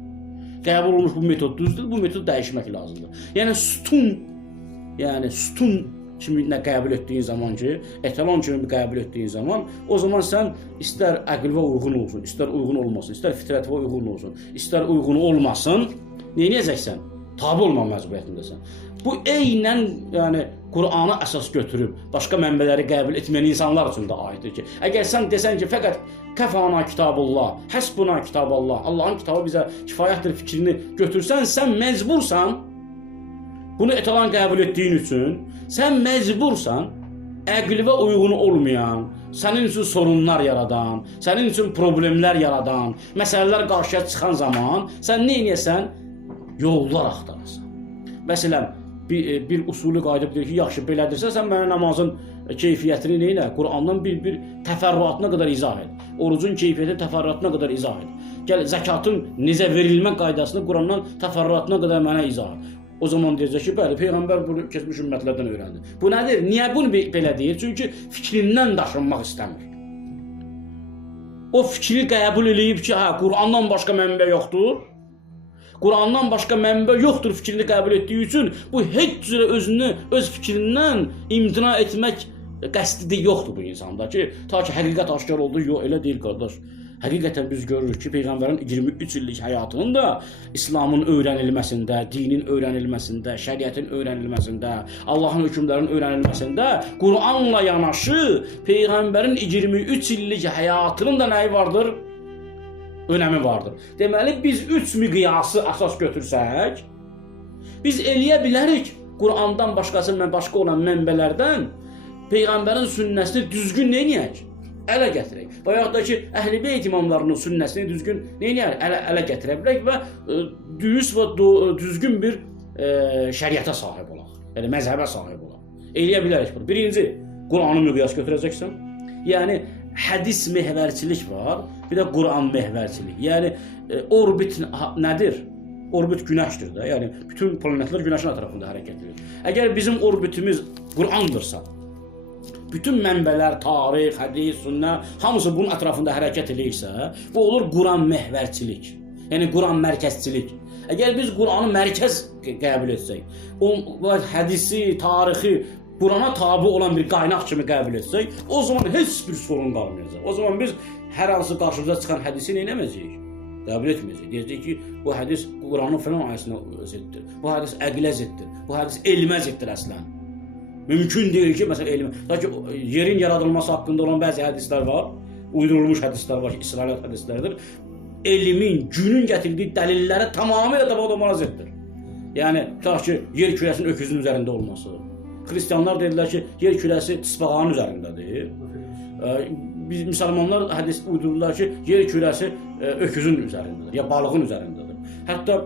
Qəbul olunmuş bu metod düzdür, bu metod dəyişmək lazımdır. Yəni sütun kimi qəbul etdiyin zaman ki, etalon kimi qəbul etdiyin zaman, o zaman sən istər əqlivə uyğun olsun, istər uyğun olmasın, istər fitrətivə uyğun olsun, istər uyğun olmasın, neynəyəcəksən? Tabi olma məcburiyyətindəsən. Bu eynən, yəni Qur'ana əsas götürüb başqa mənbələri qəbul etməyən insanlar üçün də aiddir ki, əgər sən desən ki, fəqət kəfana kitabullah, həsbuna kitaballah, Allahın kitabı bizə kifayətdir fikrini götürsən, sən məcbursan, bunu etalan qəbul etdiyin üçün, sən məcbursan, əqlivə uyğun olmayan, sənin üçün sorunlar yaradan, sənin üçün problemlər yaradan, məsələlər qarşıya çıxan zaman, sən nə edəsən? Yollar axtarırsan. Məsələn, bir usulü qayıdıb deyir ki, yaxşı, belədirsə, sən mənə namazın keyfiyyətini nə elə? Qur'andan bir təfərrüatına qədər izah et. Orucun keyfiyyətini təfərrüatına qədər izah et. Gəl, zəkatın necə verilmə qaydasını Qur'andan təfərrüatına qədər mənə izah et. O zaman deyəcək ki, bəli, Peyğəmbər bunu keçmiş ümmətlərdən öyrəndi. Bu nədir? Niyə bunu belə deyir? Çünki fikrindən daşınmaq istəmir. O fikri qəbul edib ki, Qur'andan başqa mənbə yoxdur. Qur'andan başqa mənbə yoxdur fikrini qəbul etdiyi üçün bu heç cürə özünü, öz fikrindən imtina etmək qəsdi də yoxdur bu insanda ki, ta ki həqiqət aşkar oldu, yox, elə deyil qardaş. Həqiqətən biz görürük ki, Peyğəmbərin 23 illik həyatının da İslamın öyrənilməsində, dinin öyrənilməsində, şəriətin öyrənilməsində, Allahın hökmlərinin öyrənilməsində Qur'anla yanaşı Peyğəmbərin 23 illik həyatının da nəyi vardır? Önəmi vardır. Deməli, biz 3 miqyası əsas götürsək, biz eləyə bilərik Qur'andan başqa olan mənbələrdən Peyğəmbərin sünnəsini düzgün neyniyək? Ələ gətirək. Bayaq da ki, Əhl-i Beyt imamlarının sünnəsini düzgün neyniyək? Ələ gətirə bilək və düz və düzgün bir şəriətə sahib olaq. Yəni məzhəbə sahib olaq. Eləyə bilərik bunu. Birinci, Qur'anı miqyas götürəcəksən. Yəni hədis məhvərçilik var, bir də Qur'an məhvərçilik. Yəni orbit nədir? Orbit günəşdir də. Yəni bütün planetlər günəşin ətrafında hərəkət edir. Əgər bizim orbitimiz Qur'andırsa, bütün mənbələr, tarix, hədis, sünnə hamısı bunun ətrafında hərəkət edirsə, bu olur Quran məhvərçilik. Yəni Quran mərkəzçilik. Əgər biz Quranı mərkəz qəbul etsək, o hədisi, tarixi Qurana tabi olan bir qaynaq kimi qəbul etsək, o zaman heç bir sorun qalmayacaq. O zaman biz hər hansı qarşımıza çıxan hədisi nə etməyəcəyik? Qəbul etməyəcəyik. Deyəcəyik ki, bu hədis Quranın falan ayəsinə ziddir. Bu hədis əqlə ziddir. Bu hədis elmə ziddir əslən. Mümkün deyil ki, məsələn, elmi. Lakin yerin yaradılması haqqında olan bəzi hədislər var, uydurulmuş hədislər var ki, İsrailiyat hədisləridir. Elmin, günün gətirdiyi dəlillərə tamamilə dabaqlamana ziddir. Yəni, tutaq ki, yer kürəsinin öküzün üzərində olması. Xristianlar dedilər ki, yer kürəsi tısbağanın üzərindədir. Biz müsəlmanlar hədis uydururlar ki, yer kürəsi öküzün üzərindədir, ya balığın üzərindədir. Hətta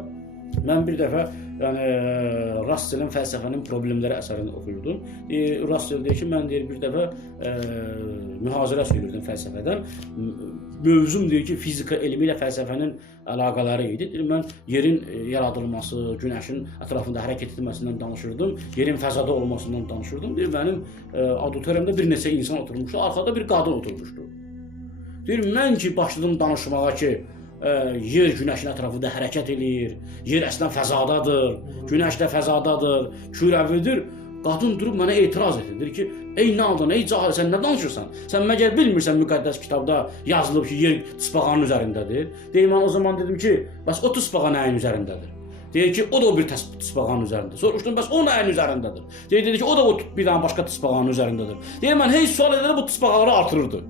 mən bir dəfə Russellin fəlsəfənin problemləri əsərini oxuyurdum. Russell deyir ki, mən deyir bir dəfə mühazirə söylürdüm fəlsəfədən. Mövzum deyir ki, fizika elmi ilə fəlsəfənin əlaqələri idi. Deyir, mən yerin yaradılması, günəşin ətrafında hərəkət etməsindən danışırdım, yerin fəzada olmasından danışırdım. Deyir, mənim auditoriyamda bir neçə insan oturmuşdu, arxada bir qadın oturmuşdu. Deyir, mən ki başladım danışmağa ki, yer günəşin ətrafında hərəkət edir, yer əslən fəzadadır, günəş də fəzadadır, kürəvidir. Qadın durub mənə etiraz edir ki, ey nadan, ey cahil, sən nə danışırsan? Sən məgər bilmirsən müqəddəs kitabda yazılıb ki, yer tısbağanın üzərindədir? Deyim, mən o zaman dedim ki, bəs o tısbağa nəyin üzərindədir? Deyir ki, o da o bir tısbağanın üzərindədir. Soruşdum, bəs o nəyin üzərindədir? Dedi ki, o da o bir dənə başqa tısbağanın üzərindədir. Deyir, mən heç sual edəndə bu tısbağaları artırırdı.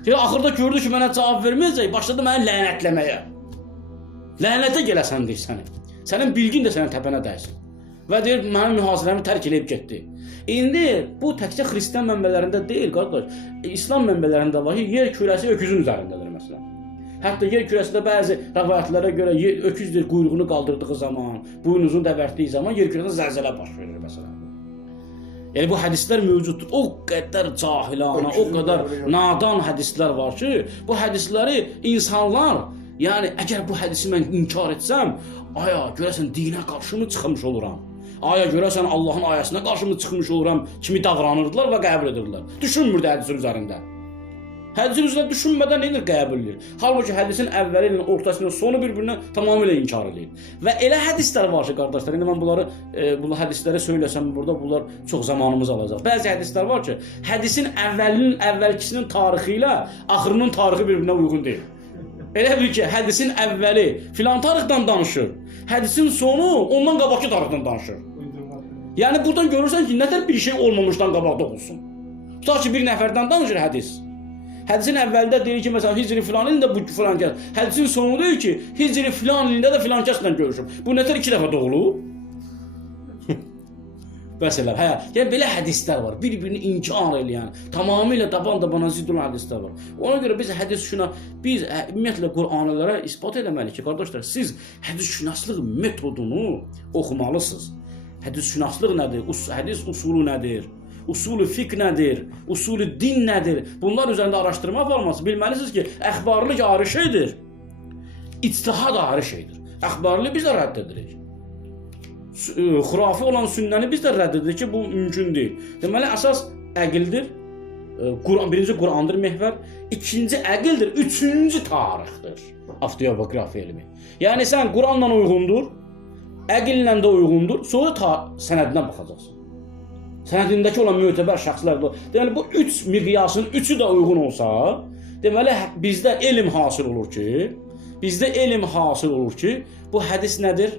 Deyir, axırda gördü ki, mənə cavab verməyəcək, başladı mənə lənətləməyə. Lənətə gələsən deyir səni. Sənin bilgin də sənin təpənə dəysin. Və deyir, mənim mühazirəmi tərk edib getdi. İndi bu təkcə xristian mənbələrində deyil, qardaş. İslam mənbələrində var ki, yer kürəsi öküzün üzərindədir məsələn. Hətta yer kürəsində bəzi rəvayətlərə görə öküzdür quyruğunu qaldırdığı zaman, buynuzunu dəvərtdiyi zaman yer kürəsində zəlzələ baş verir məsələn. Yəni bu hədislər mövcuddur. O qədər cahilana, o qədər nadan hədislər var ki, bu hədisləri insanlar, yəni əgər bu hədisi mən inkar etsəm, aya görəsən dinə qarşı mı çıxmış oluram? Aya görəsən Allahın ayəsinə qarşı mı çıxmış oluram kimi davranırdılar və qəbul edirdilər. Düşünmürdü hədisin üzərində. Hədisin üzərində düşünmədən nedir qəbul edir? Halbuki hədisin əvvəli ilə ortası ilə sonu bir-birinə tamamilə inkar edir. Və elə hədislər var ki, qardaşlar, indi mən bu hədisləri söyləsəm burada, bunlar çox zamanımız alacaq. Bəzi hədislər var ki, hədisin əvvəlinin əvvəlkisinin tarixi ilə axırının tarixi bir-birinə uyğun deyil. Elə bil ki, hədisin əvvəli filan tarixdən danışır, hədisin sonu ondan qabaqki tarixdən danışır. Yəni buradan görürsən ki, nətər bir şey olmamışdan qabaqda olsun. Tutaq ki, bir nəfərdən danışır hədis. Hədisin əvvəlində deyir ki, məsələn, Hicri filan ilində bu filan kəs. Hədisin sonu deyir ki, Hicri filan ilində də filan kəslə görüşüb. Bu nətər 2 dəfə doğulub? Məsələn, yəni belə hədislər var, bir-birini inkar eləyən, tamamilə taban-tabana zidd olan hədislər var. Ona görə biz biz ümumiyyətlə Qur'anələrə isbat etməliyik ki, qardaşlar, siz hədisşünaslıq metodunu oxumalısınız. Hədisşünaslıq nədir? Hədis usulu nədir? Usulü fiqh nədir? Usulü din nədir? Bunlar üzərində araşdırma aparması. Bilməlisiniz ki, əxbarlıq ayrı şeydir. İctihad ayrı şeydir. Əxbarlığı biz də rədd edirik. Xurafi olan sünnəni biz də rədd edirik ki, bu mümkün deyil. Deməli, əsas əqildir. Birinci Qur'andır məhvər. İkinci əqildir. Üçüncü tarixdir. Avtobiyografiya elmi. Yəni, sən Qur'anla uyğundur, əqillə də uyğundur, sonra sənədinə baxacaqsın. Sənədindəki olan mötəbər şəxslər də. Deməli, bu 3 miqyasın 3-ü də uyğun olsa, deməli, bizdə elm hasil olur ki, bu hədis nədir?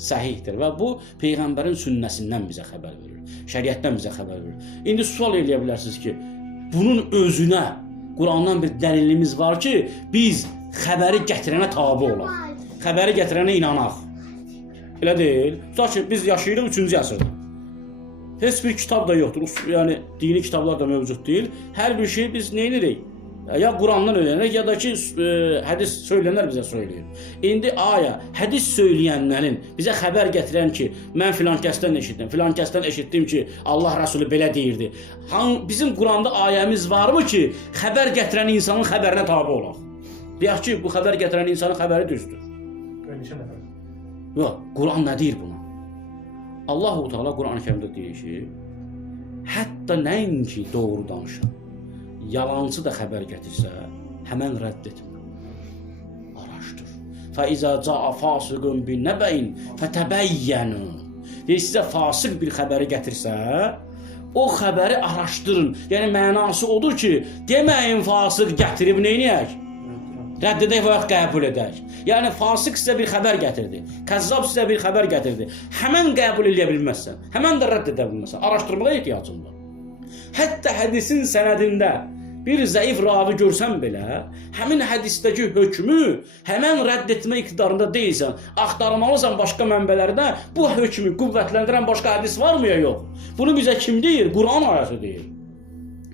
Səhihdir və bu Peyğəmbərin sünnəsindən bizə xəbər verir, şəriətdən bizə xəbər verir. İndi sual eləyə bilərsiniz ki, bunun özünə Qur'andan bir dəlilimiz var ki, biz xəbəri gətirənə tabi olaq, xəbəri gətirənə inanaq. Elə deyil. Tutaq ki, biz yaşayırıq 3-cü əsrdə. Heç bir kitab da yoxdur. Yəni dini kitablar da mövcud deyil. Hər bir şey biz nə edirik? Ya Qurandan öyrənək, ya da ki hədis söylənənlər bizə söyləyir. İndi hədis söyləyənlərin bizə xəbər gətirən ki, mən filan kəsdən eşitdim, filan kəsdən eşitdim ki, Allah Rəsulü belə deyirdi. Bizim Quranda ayəmiz varmı ki, xəbər gətirən insanın xəbərinə tabe olaq? Deyək ki, bu xəbər gətirən insanın xəbəri düzdür. Neçə nəfər? Yox, Quran nə deyir buna? Allah-u Teala Quran-ı Kərimdə deyir ki, hətta nəinki doğru danışan, yalancı da xəbər gətirsə, həmən rədd etmə. Araşdır. Fəizə cə'a fasiqun bin nəbəyin fətəbəyyənu. Deyir, sizə fasıq bir xəbəri gətirsə, o xəbəri araşdırın. Yəni, mənası odur ki, deməyin fasıq gətirib neynəyək? Rədd edək və yaxud qəbul edək. Yəni, fasıq sizə bir xəbər gətirdi, kəzzab sizə bir xəbər gətirdi. Həmən qəbul edə bilməzsən, həmən də rədd edə bilməzsən. Araşdırmağa ehtiyacın var. Hətta hədisin sənədində bir zəif ravi görsən belə, həmin hədisdəki hökmü həmən rədd etmə iqtidarında deyilsən, axtarmalısan başqa mənbələrdə, bu hökmü qüvvətləndirən başqa hədis varmı ya yox? Bunu bizə kim deyir? Quran ayəsi deyir.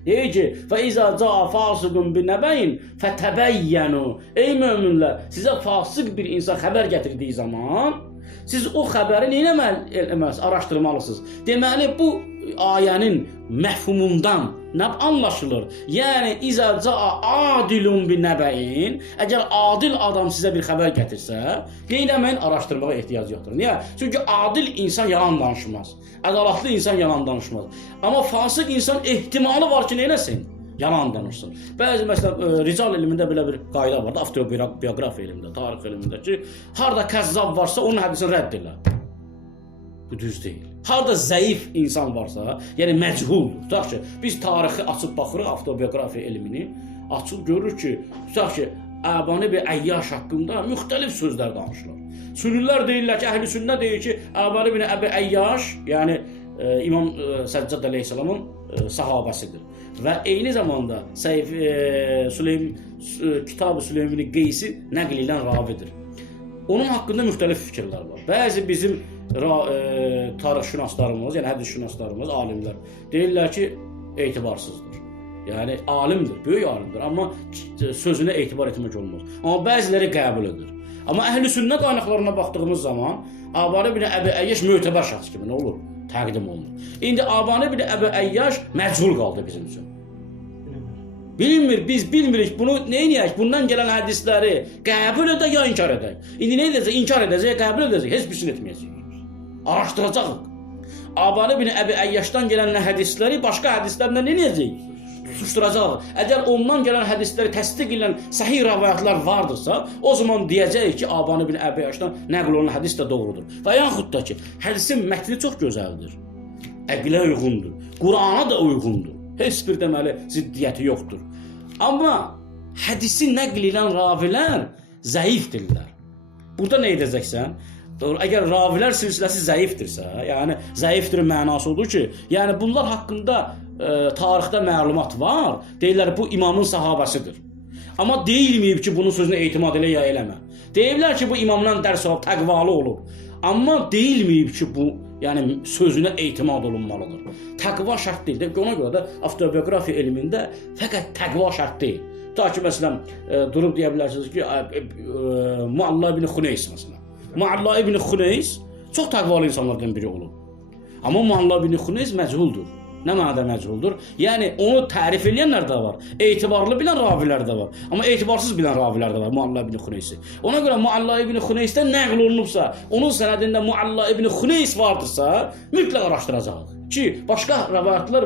Deyir ki, فَإِذَا جَاءَ فَاسِقٌ بِنَبَإٍ فَتَبَيَّنُوا. Ey möminlər, sizə fasıq bir insan xəbər gətirdiyi zaman, siz o xəbəri neynəməlisiniz? Araşdırmalısınız. Deməli, bu ayənin məfhumundan nə anlaşılır? Yəni, İzə cə'a adilun bin nəbəyin, əgər adil adam sizə bir xəbər gətirsə, neynəməyin? Araşdırmağa ehtiyac yoxdur. Niyə? Çünki adil insan yalan danışmaz. Ədalətli insan yalan danışmaz. Amma fasıq insan ehtimalı var ki, neynəsin? Yalan danışsın. Bəzi, məsələn, rical elmində belə bir qayda var da, avtobiografiya elmində, tarix elmində ki, harada kəzzab varsa, onun hədisini rədd elə. Bu düz deyil. Harada zəif insan varsa, yəni məchuldur. Tutaq ki, biz tarixi açıb baxırıq, avtobiografiya elmini, açıb görürük ki, tutaq ki, Əbani bir Əyyaş haqqında müxtəlif sözlər danışılır. Sünnilər deyirlər ki, əhl-i sünnə deyir ki, Əbani bin Əbi Əyyaş, yəni İmam Səccad əleyhissalamın sahabəsidir. Və eyni zamanda Kitab-ı Süleyman-ı Qeysi nəql edən ravidir. Onun haqqında müxtəlif fikirlər var. Bəzi bizim tarixşünaslarımız, yəni hədisşünaslarımız, alimlər deyirlər ki, etibarsızdır. Yəni alimdir, böyük alimdir, amma sözünə etibar etmək olmaz. Amma bəziləri qəbul edir. Amma əhl-i sünnə qaynaqlarına baxdığımız zaman Əbani bin Əbi Əyyaş mötəbər şəxs kimi nə olur? Təqdim olunur. İndi Əbani bin Əbi Əyyaş məchul qaldı bizim üçün. Bilinmir, biz bilmirik bunu neynəyək? Bundan gələn hədisləri qəbul edək ya inkar edək? İndi nə edəcək? İnkar edəcək, qəbul edəcək, heç birisini etməyəcək. Araşdıracaq. Əbani bin Əbi Əyyaşdan gələn hədisləri başqa hədislərlə neynəyəcək? Susturacaq. Əgər ondan gələn hədisləri təsdiq edən səhih rəvayətlər vardırsa, o zaman deyəcək ki, Əbani bin Əbi Əyyaşdan nəql olunan hədis də doğrudur. Və yaxud da ki, hədisin mətni çox gözəldir. Əqlə uyğundur. Qurana da uyğundur. Heç bir deməli ziddiyyəti yoxdur. Amma hədisi nəql edən ravilər zəifdirlər. Burada nə edəcəksən? Doğru, əgər ravilər silsiləsi zəifdirsə, yəni zəifdir mənası odur ki, yəni bunlar haqqında tarixdə məlumat var, deyirlər bu imamın sahabəsidir. Amma deyilməyib ki, bunun sözünə etimad elə ya eləmə. Deyirlər ki, bu imamdan dərs alıb, təqvalı olub. Amma deyilməyib ki, bu yəni sözünə etimad olunmalıdır. Təqva şərt deyil. Ona görə də avtobiografiya elmində fəqət təqva şərt deyil. Ta ki, məsələn, durub deyə bilərsiniz ki, Mualla ibn Xuneys məsələn. Mualla ibn Xuneys çox təqvalı insanlardan biri olub. Amma Mualla ibn Xuneys məchuldur. Nə mənada məchuldur? Yəni onu tərif edənlər də var. Etibarlı bilən ravilər də var. Amma etibarsız bilən ravilər də var Mualla ibn Xuneysi. Ona görə Mualla ibn Xuneysdən nəql olunubsa, onun sənədində Mualla ibn Xuneys vardırsa, mütləq araşdıracağıq. Ki, başqa rəvayətlər,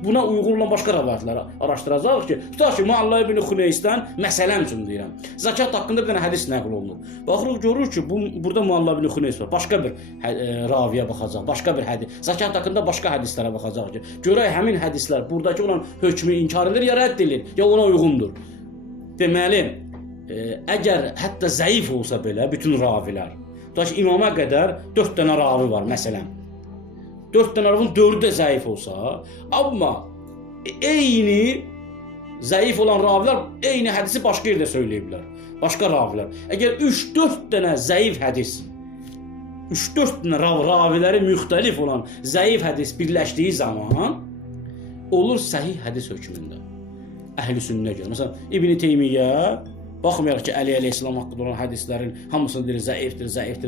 buna uyğun olan başqa rəvayətləri araşdıracaq ki, tutaq ki, Mualla ibn Xuneysdən, məsələn üçün deyirəm, zəkat haqqında bir dənə hədis nəql olunur. Baxırıq, görürük ki, burada Mualla ibn Xuneys var, başqa bir raviyə baxacaq, başqa bir hədis, zəkat haqqında başqa hədislərə baxacaq ki, görək həmin hədislər buradakı olan hökmü inkar edilir, ya rədd edilir, ya ona uyğundur. Deməli, əgər hətta zəif olsa belə, bütün ravilər, tutaq ki, imama qədər 4 dənə ravi var, məsələn, 4 dənə ravinin 4'ü də zəif olsa, amma eyni zəif olan ravilər eyni hədisi başqa yerdə söyləyiblər. Başqa ravilər. Əgər 3-4 dənə zəif hədis 3-4 dənə raviləri müxtəlif olan zəif hədis birləşdiyi zaman olur səhih hədis hökmündə. Əhl-i sünnə görə. Məsələn, İbn Teymiyyə baxmayaraq ki, Əli əleyhissalam haqqında olan hədislərin hamısını deyir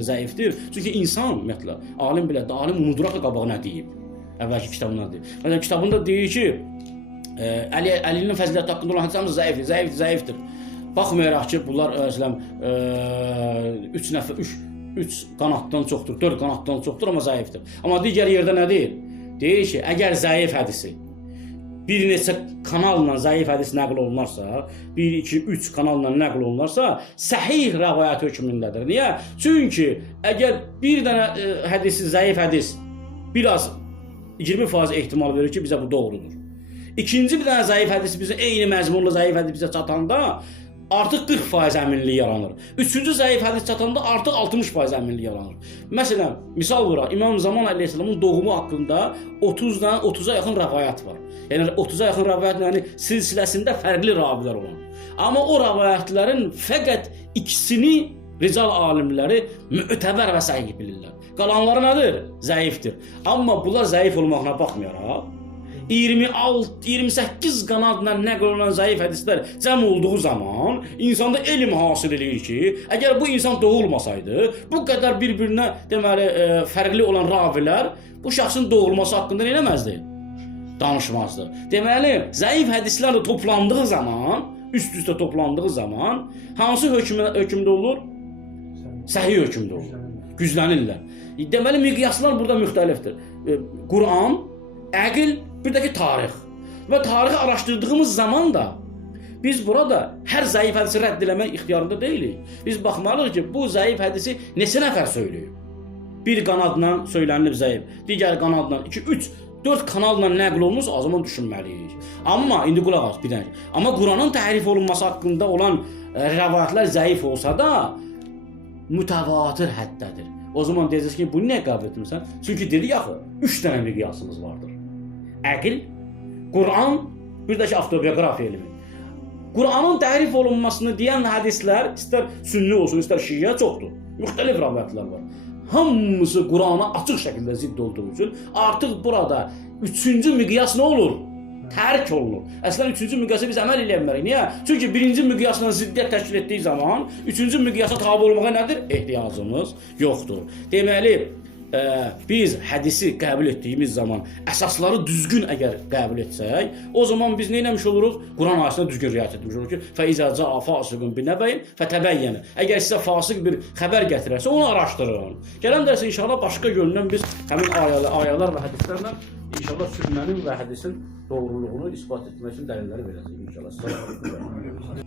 zəifdir. Çünki insan ümumiyyətlə alim bilədir, alim unuduraq da qabağı nə deyib. Əvvəlki kitabında deyib. Məsələn, kitabında deyir ki, Əlinin fəziləti haqqında olan hədislər zəifdir. Baxmayaraq ki, bunlar məsələn 3 qanaddan çoxdur, 4 qanaddan çoxdur, amma zəifdir. Amma digər yerdə nə deyir? Deyir ki, əgər zəif hədisi bir neçə kanalla zəif hədis nəql olunarsa, 1, 2, 3 kanalla nəql olunarsa, səhih rəvayət hökmündədir. Niyə? Çünki əgər bir dənə hədisi, zəif hədis biraz 20% ehtimal verir ki, bizə bu doğrudur. İkinci bir dənə zəif hədis bizə eyni məzmunlu zəif hədis bizə çatanda artıq 40% əminlik yaranır. Üçüncü zəif hədis çatanda artıq 60% əminlik yaranır. Məsələn, misal vuraq, İmam Zaman əleyhissalamın doğumu haqqında 30-a yaxın rəvayət var. Yəni 30-a yaxın rəvayət, yəni silsiləsində fərqli ravilər olan. Amma o rəvayətlərin fəqət ikisini rical alimləri mütəbər və səhih bilirlər. Qalanları nədir? Zəifdir. Amma bunlar zəif olmağına baxmayaraq 26-28 qanadla nəql olunan zəif hədislər cəm olduğu zaman insanda elm hasil edir ki, əgər bu insan doğulmasaydı, bu qədər bir-birinə deməli fərqli olan ravilər bu şəxsin doğulması haqqında nə etməzdi? Danışmazdı. Deməli, zəif hədislər toplandığı zaman, üst-üstə toplandığı zaman hansı hökmdə olur? Səhih hökmdə olur. Güclənirlər. Deməli, miqyaslar burada müxtəlifdir. Quran, əql, bir də ki, tarix. Və tarixi araşdırdığımız zaman da biz burada hər zəif hədisi rədd eləmək ixtiyarında deyilik. Biz baxmalıyıq ki, bu zəif hədisi neçə nəfər söyləyib? Bir qanadla söylənilib zəif, digər qanadla 2, 3, 4 kanalla nəql olunmuş, o zaman düşünməliyik. Amma, indi qulaq as, bir dənə. Amma Quranın təhrif olunması haqqında olan rəvayətlər zəif olsa da mütəvatir həddədir. O zaman deyəcəksiniz ki, bunu niyə qəbul etmirsən? Çünki dedik axı, 3 dənə miqyasımız vardır. Əql, Quran, bir də ki, avtobiografiya elmi. Quranın təhrif olunmasını deyən hədislər, istər sünni olsun, istər şiə çoxdur. Müxtəlif rəvayətlər var. Hamısı Qurana açıq şəkildə zidd olduğu üçün artıq burada 3-cü miqyas nə olur? Tərk olunur. Əslən 3-cü miqyasa biz əməl eləyə bilmərik. Niyə? Çünki 1-ci miqyasla ziddiyyət təşkil etdiyi zaman 3-cü miqyasa tabe olmağa nədir? Ehtiyacımız yoxdur. Deməli, biz hədisi qəbul etdiyimiz zaman əsasları düzgün əgər qəbul etsək, o zaman biz nə etmiş oluruq? Quran ayəsinə düzgün riayət etmiş oluruq ki, فَإِذَا جَاءَ فَاسِقٌ بِنَبَإٍ فَتَبَيَّنُ. Əgər sizə fasiq bir xəbər gətirərsə, onu araşdırın. Gələn dərs inşallah başqa yöndən biz həmin ayələr və hədislərlə inşallah sünnənin və hədisin doğruluğunu isbat etmək üçün dəlilləri verəcəyik inşallah.